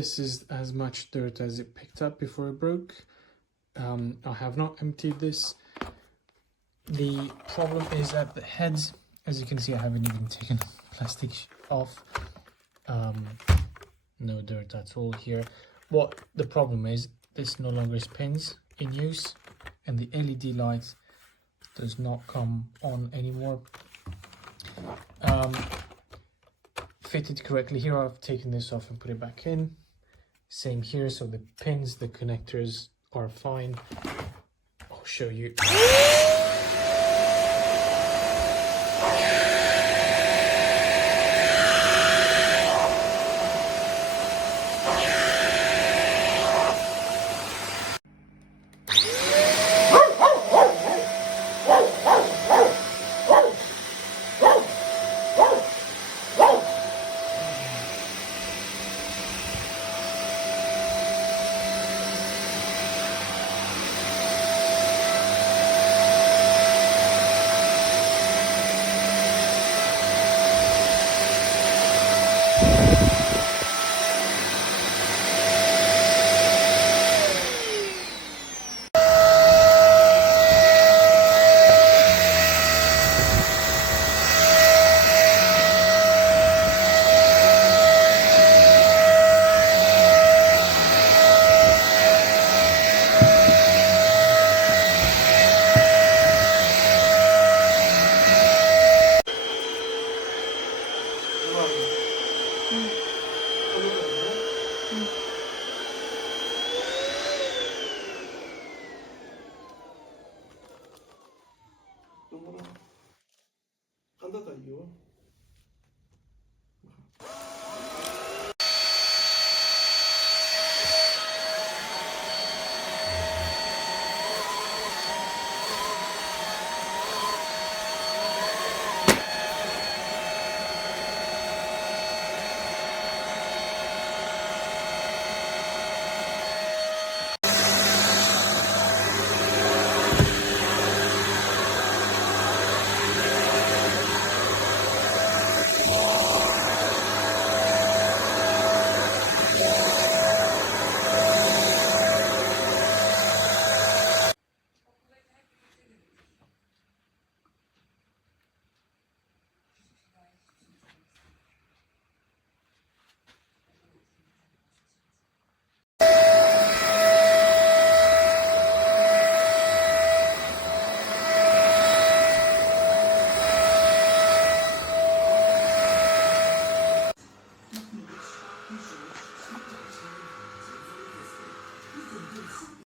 this is as much dirt as it picked up before it broke. I have not emptied this. The problem is at the heads. As you can see, I haven't even taken plastic off. No dirt at all here. What the problem is, this no longer spins in use, and the LED light does not come on anymore. Fitted correctly here. I've taken this off and put it back in. Same here, so the pins, the connectors are fine. I'll show you.